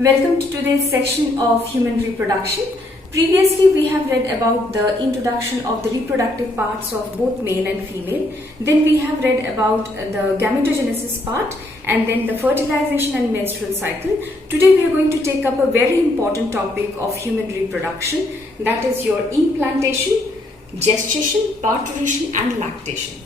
Welcome to today's section of human reproduction. Previously, we have read about the introduction of the reproductive parts of both male and female. Then we have read about the gametogenesis part and then the fertilization and menstrual cycle. Today we are going to take up a very important topic of human reproduction, that is your implantation, gestation, parturition and lactation.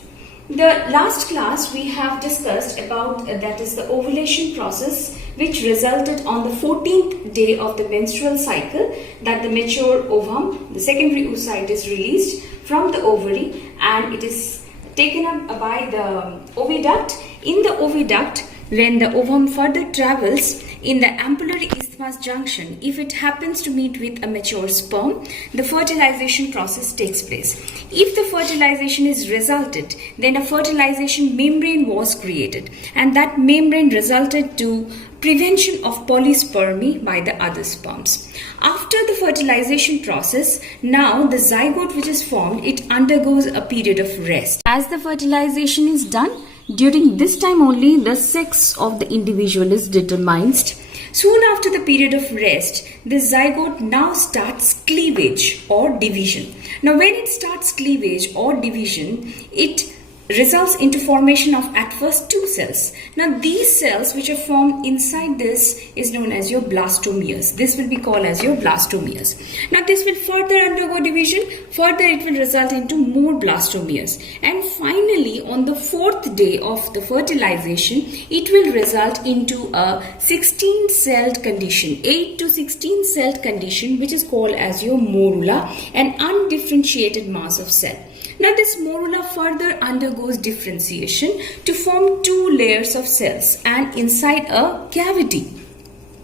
The last class we have discussed about that is the ovulation process, which resulted on the 14th day of the menstrual cycle, that the mature ovum, the secondary oocyte, is released from the ovary and it is taken up by the oviduct. In the oviduct, when the ovum further travels in the ampullary isthmus junction, if it happens to meet with a mature sperm, the fertilization process takes place. If the fertilization is resulted, then a fertilization membrane was created, and that membrane resulted to prevention of polyspermy by the other sperms. After the fertilization process, now the zygote which is formed, it undergoes a period of rest. As the fertilization is done, during this time only the sex of the individual is determined. Soon after the period of rest, the zygote now starts cleavage or division. Now when it starts cleavage or division, it results into formation of at first two cells. Now these cells which are formed inside this is known as your blastomeres. This will be called as your blastomeres. Now this will further undergo division, further it will result into more blastomeres, and finally on the 4th day of the fertilization it will result into a 16-celled condition, 8 to 16-celled condition, which is called as your morula, an undifferentiated mass of cell. Now this morula further undergoes differentiation to form two layers of cells and inside a cavity.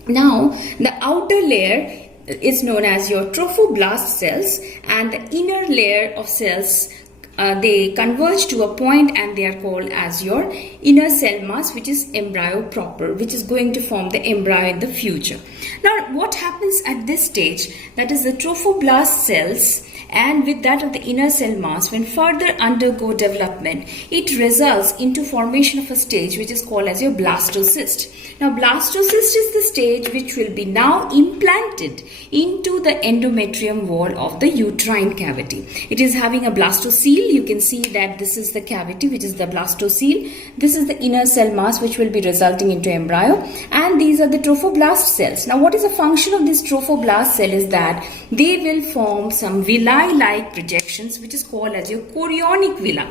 Now the outer layer is known as your trophoblast cells, and the inner layer of cells they converge to a point and they are called as your inner cell mass, which is embryo proper, which is going to form the embryo in the future. Now what happens at this stage, that is the trophoblast cells and with that of the inner cell mass, when further undergo development, it results into formation of a stage which is called as your blastocyst. Now blastocyst is the stage which will be now implanted into the endometrium wall of the uterine cavity. It is having a blastocele. You can see that this is the cavity which is the blastocele. This is the inner cell mass which will be resulting into embryo, and these are the trophoblast cells. Now what is the function of this trophoblast cell is that they will form some villi-like projections which is called as your chorionic villi,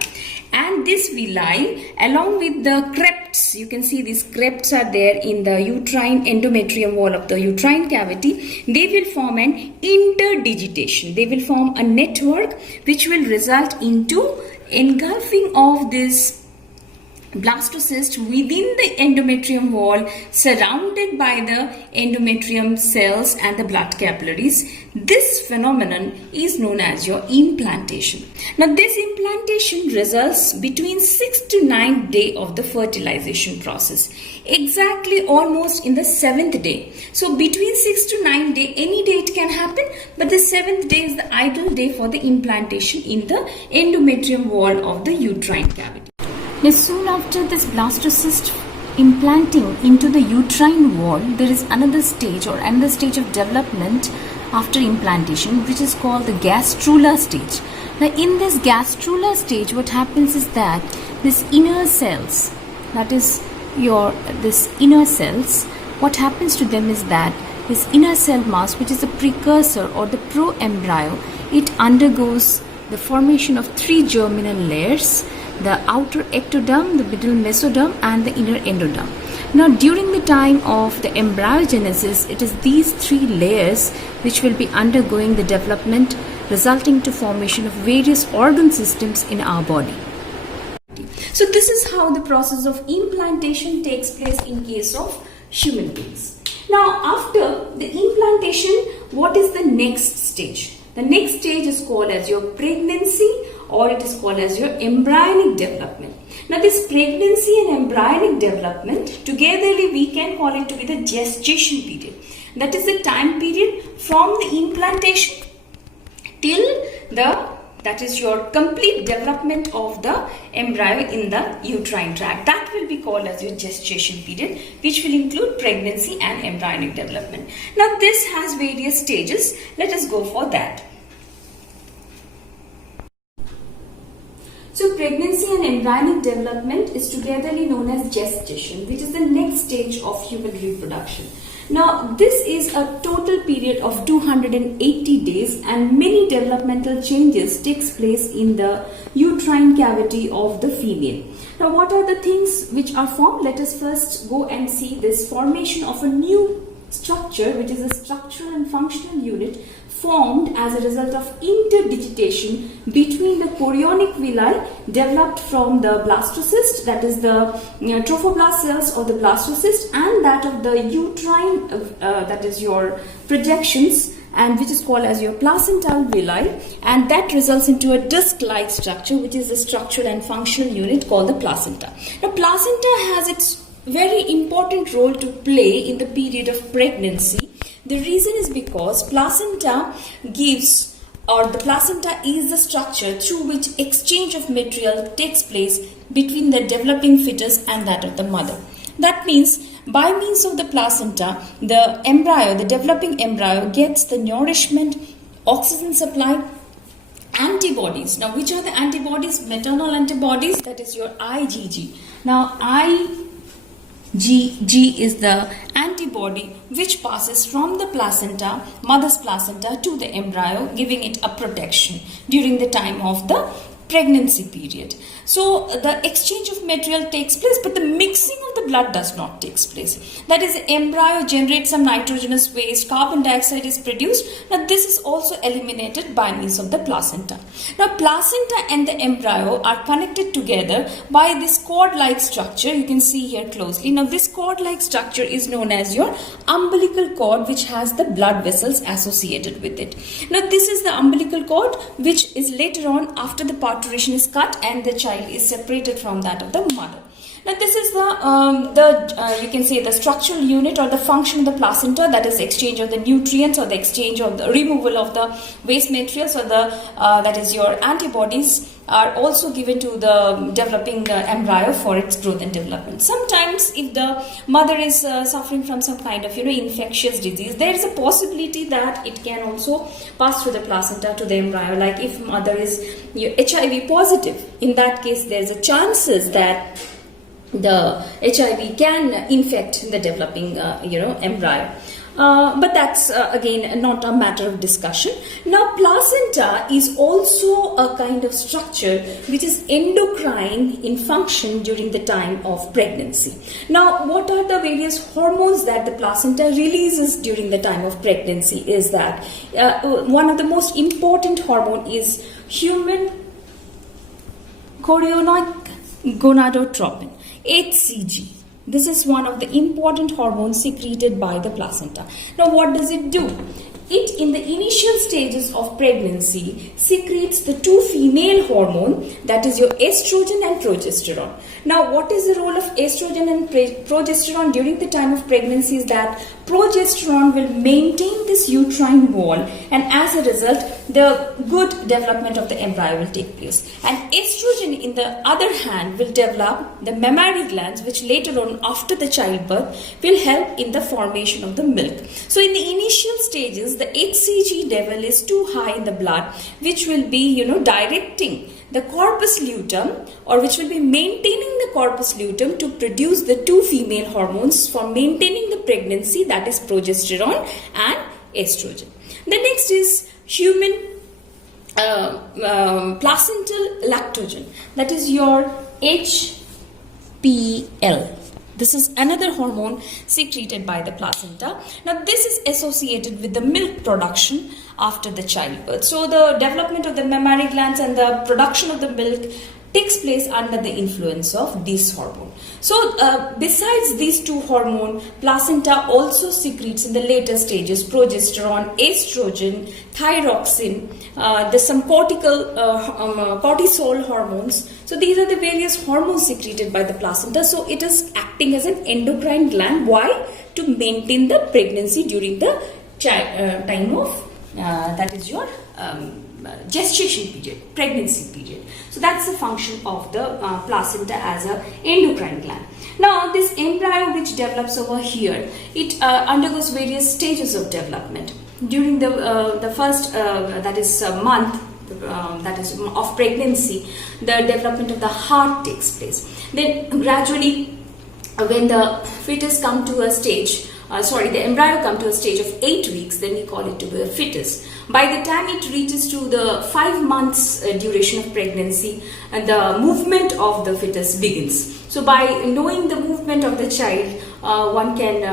and this villi along with the crepts, you can see these crepts are there in the uterine endometrium wall of the uterine cavity, they will form an interdigitation. They will form a network which will result into engulfing of this blastocyst within the endometrium wall, surrounded by the endometrium cells and the blood capillaries. This phenomenon is known as your implantation. Now this implantation results between 6 to 9 day of the fertilization process, exactly almost in the 7th day. So between 6 to 9 day, any day it can happen, but the 7th day is the ideal day for the implantation in the endometrium wall of the uterine cavity. Now, soon after this blastocyst implanting into the uterine wall, there is another stage or another stage of development after implantation, which is called the gastrula stage. Now in this gastrula stage, what happens is that this inner cells, that is this inner cells, what happens to them is that this inner cell mass, which is a precursor or the pro-embryo, it undergoes the formation of 3 germinal layers: the outer ectoderm, the middle mesoderm and the inner endoderm. Now during the time of the embryogenesis, it is these 3 layers which will be undergoing the development, resulting to formation of various organ systems in our body. So this is how the process of implantation takes place in case of human beings. Now after the implantation, what is the next stage? The next stage is called as your pregnancy, or it is called as your embryonic development. Now this pregnancy and embryonic development, togetherly we can call it to be the gestation period. That is the time period from the implantation till the That is your complete development of the embryo in the uterine tract. That will be called as your gestation period, which will include pregnancy and embryonic development. Now this has various stages. Let us go for that. So pregnancy and embryonic development is togetherly known as gestation, which is the next stage of human reproduction. Now this is a total period of 280 days and many developmental changes takes place in the uterine cavity of the female. Now what are the things which are formed? Let us first go and see this formation of a new structure, which is a structural and functional unit formed as a result of interdigitation between the chorionic villi developed from the blastocyst, that is the trophoblast cells or the blastocyst, and that of the uterine, that is your projections, and which is called as your placental villi, and that results into a disc-like structure, which is the structural and functional unit called the placenta. Now placenta has its very important role to play in the period of pregnancy. The reason is because placenta gives, or the placenta is the structure through which exchange of material takes place between the developing fetus and that of the mother. That means by means of the placenta, the embryo, the developing embryo gets the nourishment, oxygen supply, antibodies. Now which are the antibodies? Maternal antibodies, that is your IgG. Now IgG is the antibody which passes from the placenta, mother's placenta, to the embryo, giving it a protection during the time of the pregnancy period. So the exchange of material takes place, but the mixing of the blood does not take place. That is, the embryo generates some nitrogenous waste, carbon dioxide is produced. Now this is also eliminated by means of the placenta. Now placenta and the embryo are connected together by this cord-like structure. You can see here closely. Now this cord-like structure is known as your umbilical cord, which has the blood vessels associated with it. Now this is the umbilical cord, which is later on, after the parturition is cut and the child is separated from that of the mother. Now this is the you can say the structural unit or the function of the placenta, that is exchange of the nutrients or the exchange of the removal of the waste materials, or the that is your antibodies are also given to the developing embryo for its growth and development. Sometimes if the mother is suffering from some kind of infectious disease, there is a possibility that it can also pass through the placenta to the embryo. Like if mother is HIV positive, in that case there is a chances that the HIV can infect the developing embryo. But that's again not a matter of discussion. Now placenta is also a kind of structure which is endocrine in function during the time of pregnancy. Now what are the various hormones that the placenta releases during the time of pregnancy is that one of the most important hormone is human chorionic gonadotropin, HCG. This is one of the important hormones secreted by the placenta. Now what does it do? It, in the initial stages of pregnancy, secretes the two female hormones, that is your estrogen and progesterone. Now what is the role of estrogen and progesterone during the time of pregnancy is that progesterone will maintain this uterine wall, and as a result the good development of the embryo will take place. And estrogen, in the other hand, will develop the mammary glands, which later on after the childbirth will help in the formation of the milk. So in the initial stages the HCG level is too high in the blood, which will be directing the corpus luteum, or which will be maintaining the corpus luteum to produce the two female hormones for maintaining the pregnancy, that is progesterone and estrogen. The next is human placental lactogen, that is your HPL. This is another hormone secreted by the placenta. Now this is associated with the milk production after the childbirth. So the development of the mammary glands and the production of the milk takes place under the influence of this hormone. So besides these two hormones, placenta also secretes in the later stages progesterone, estrogen, thyroxine, there's some cortisol hormones. So these are the various hormones secreted by the placenta. So it is acting as an endocrine gland. Why? To maintain the pregnancy during the time of that is your gestation period, pregnancy period. So that's the function of the placenta as a endocrine gland. Now this embryo which develops over here, it undergoes various stages of development. During the first month that is of pregnancy, the development of the heart takes place. Then gradually, when the fetus come to a stage, the embryo come to a stage of 8 weeks, then we call it to be a fetus. By the time it reaches to the 5 months duration of pregnancy, the movement of the fetus begins. So by knowing the movement of the child, one can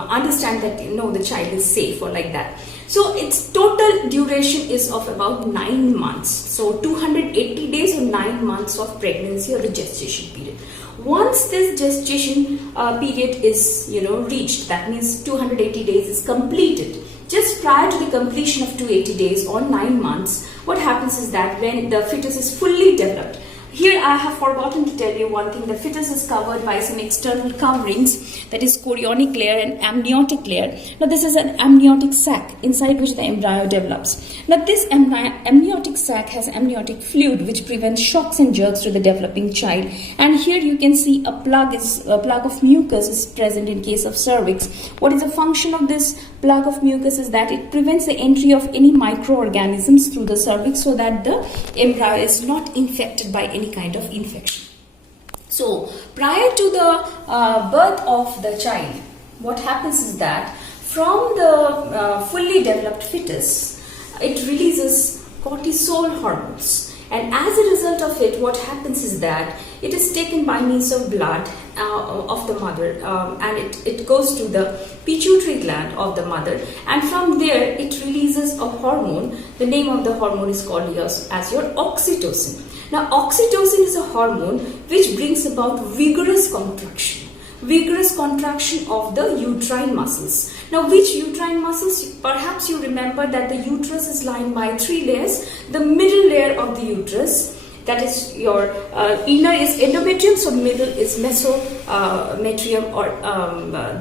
understand that the child is safe or like that. So its total duration is of about 9 months. So 280 days or 9 months of pregnancy or the gestation period. Once this gestation period is reached, that means 280 days is completed. Just prior to the completion of 280 days or 9 months, what happens is that when the fetus is fully developed, here I have forgotten to tell you one thing. The fetus is covered by some external coverings, that is chorionic layer and amniotic layer. Now this is an amniotic sac inside which the embryo develops. Now this amniotic sac has amniotic fluid which prevents shocks and jerks to the developing child. And here you can see a plug of mucus is present in case of cervix. What is the function of this plug of mucus is that it prevents the entry of any microorganisms through the cervix so that the embryo is not infected by any kind of infection. So prior to the birth of the child, what happens is that from the fully developed fetus, it releases cortisol hormones. And as a result of it, what happens is that it is taken by means of blood of the mother and it goes to the pituitary gland of the mother, and from there it releases a hormone. The name of the hormone is called as your oxytocin. Now oxytocin is a hormone which brings about vigorous contraction of the uterine muscles. Now which uterine muscles? Perhaps you remember that the uterus is lined by 3 layers. The middle layer of the uterus, that is your inner is endometrium, so middle is mesometrium, or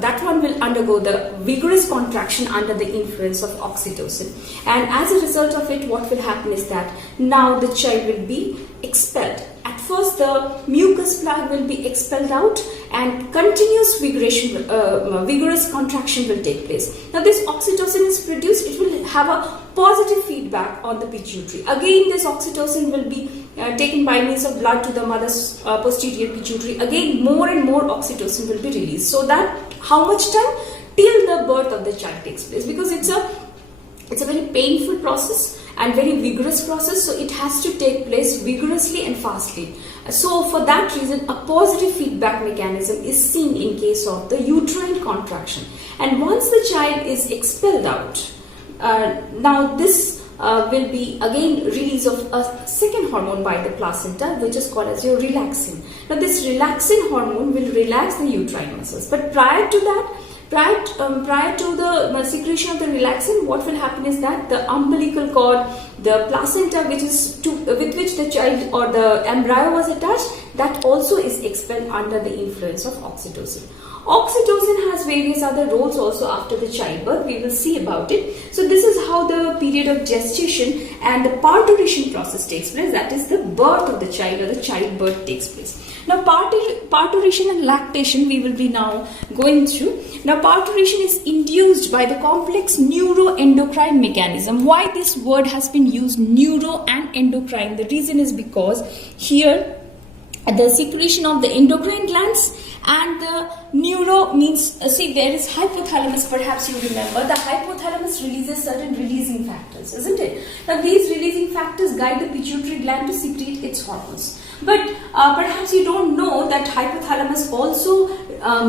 that one will undergo the vigorous contraction under the influence of oxytocin. And as a result of it, what will happen is that now the child will be expelled. At first the mucus plug will be expelled out and continuous vigorous contraction will take place. Now this oxytocin is produced, it will have a positive feedback on the pituitary. Again this oxytocin will be taken by means of blood to the mother's posterior pituitary. Again more and more oxytocin will be released. So that how much time? Till the birth of the child takes place, because it's a very painful process and very vigorous process, so it has to take place vigorously and fastly. So for that reason, a positive feedback mechanism is seen in case of the uterine contraction. And once the child is expelled out, now this will be again release of a second hormone by the placenta, which is called as your relaxin. Now this relaxin hormone will relax the uterine muscles, but prior to that, prior to the secretion of the relaxin, what will happen is that the umbilical cord, the placenta with which the child or the embryo was attached, that also is expelled under the influence of oxytocin. Oxytocin has various other roles also after the childbirth. We will see about it. So this is how the period of gestation and the parturition process takes place. That is the birth of the child or the childbirth takes place. Now parturition and lactation we will be now going through. Now parturition is induced by the complex neuroendocrine mechanism. Why this word has been used, neuro and endocrine? The reason is because here the secretion of the endocrine glands and the neuro means, see there is hypothalamus, perhaps you remember. The hypothalamus releases certain releasing factors, isn't it? Now these releasing factors guide the pituitary gland to secrete its hormones. But perhaps you don't know that hypothalamus also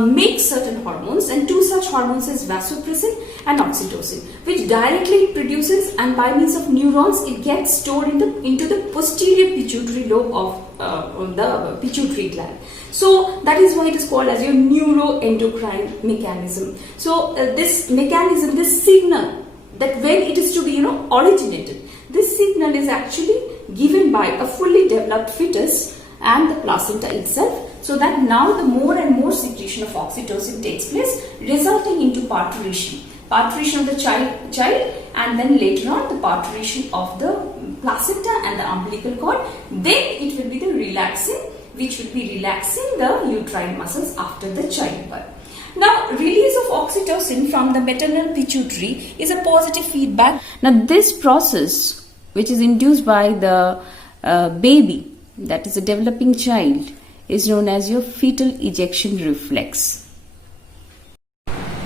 makes certain hormones, and two such hormones is vasopressin and oxytocin, which directly it produces, and by means of neurons it gets stored into the posterior pituitary lobe of the pituitary gland. So that is why it is called as your neuroendocrine mechanism. So this mechanism, this signal that when it is to be originated, this signal is actually given by a fully developed fetus and the placenta itself, so that now the more and more secretion of oxytocin takes place, resulting into parturition. Parturition of the child and then later on the parturition of the placenta and the umbilical cord. Then it will be the relaxing, which will be relaxing the uterine muscles after the childbirth. Now, release of oxytocin from the maternal pituitary is a positive feedback. Now, this process, which is induced by the baby, that is a developing child, is known as your fetal ejection reflex.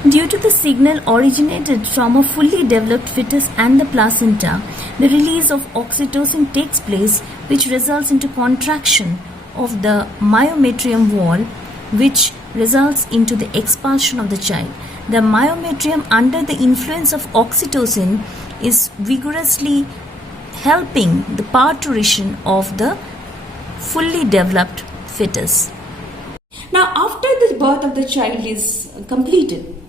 Due to the signal originated from a fully developed fetus and the placenta, the release of oxytocin takes place, which results into contraction of the myometrium wall, which results into the expulsion of the child. The myometrium, under the influence of oxytocin, is vigorously helping the parturition of the fully developed fetus. Now, after the birth of the child is completed,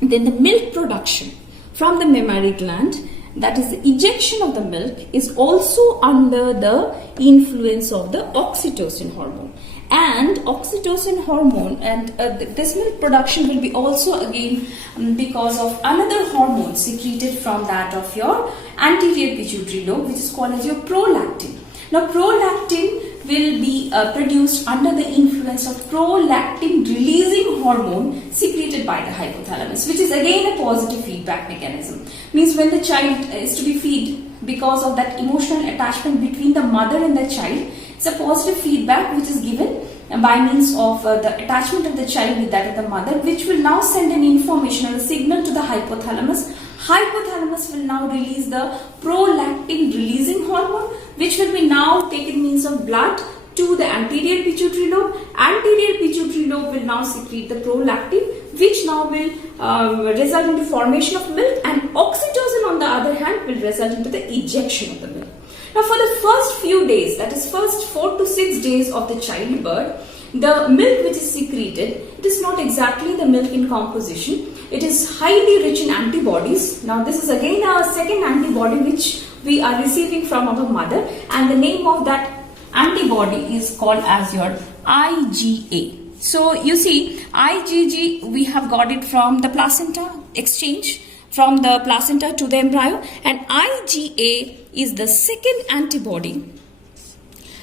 then the milk production from the mammary gland, that is the ejection of the milk, is also under the influence of the oxytocin hormone. And oxytocin hormone and this milk production will be also again because of another hormone secreted from that of your anterior pituitary lobe, which is called as your prolactin. Now, prolactin will be produced under the influence of prolactin releasing hormone secreted by the hypothalamus, which is again a positive feedback mechanism. Means when the child is to be fed, because of that emotional attachment between the mother and the child, it's a positive feedback which is given by means of the attachment of the child with that of the mother, which will now send an information or a signal to the hypothalamus. Hypothalamus will now release the prolactin releasing hormone, which will be now taken means of blood to the anterior pituitary lobe. Anterior pituitary lobe will now secrete the prolactin, which now will result into formation of milk, and oxytocin on the other hand will result into the ejection of the milk. Now, for the first few days, that is first 4 to 6 days of the childbirth, the milk which is secreted, it is not exactly the milk in composition. It is highly rich in antibodies. Now, this is again a second antibody which we are receiving from our mother, and the name of that antibody is called as your IgA. So, you see, IgG we have got it from the placenta exchange, from the placenta to the embryo, and IgA is the second antibody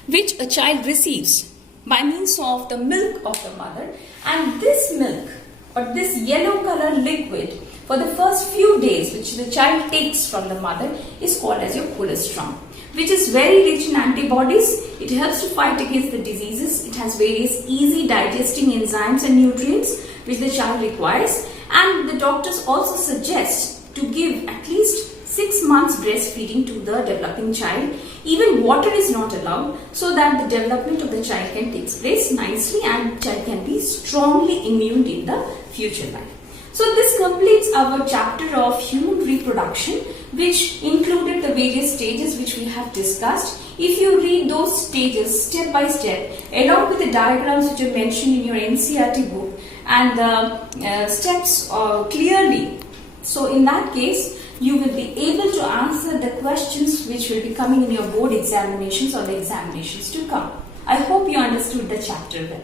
which a child receives by means of the milk of the mother. And this milk, or this yellow color liquid, for the first few days which the child takes from the mother, is called as your colostrum, which is very rich in antibodies. It helps to fight against the diseases. It has various easy digesting enzymes and nutrients which the child requires. And the doctors also suggest to give at least 6 months breastfeeding to the developing child. Even water is not allowed, so that the development of the child can take place nicely and child can be strongly immune in the future life. So this completes our chapter of human reproduction, which included the various stages which we have discussed. If you read those stages step by step, along with the diagrams which are mentioned in your NCERT book, and the steps clearly, so in that case, you will be able to answer the questions which will be coming in your board examinations or the examinations to come. I hope you understood the chapter well.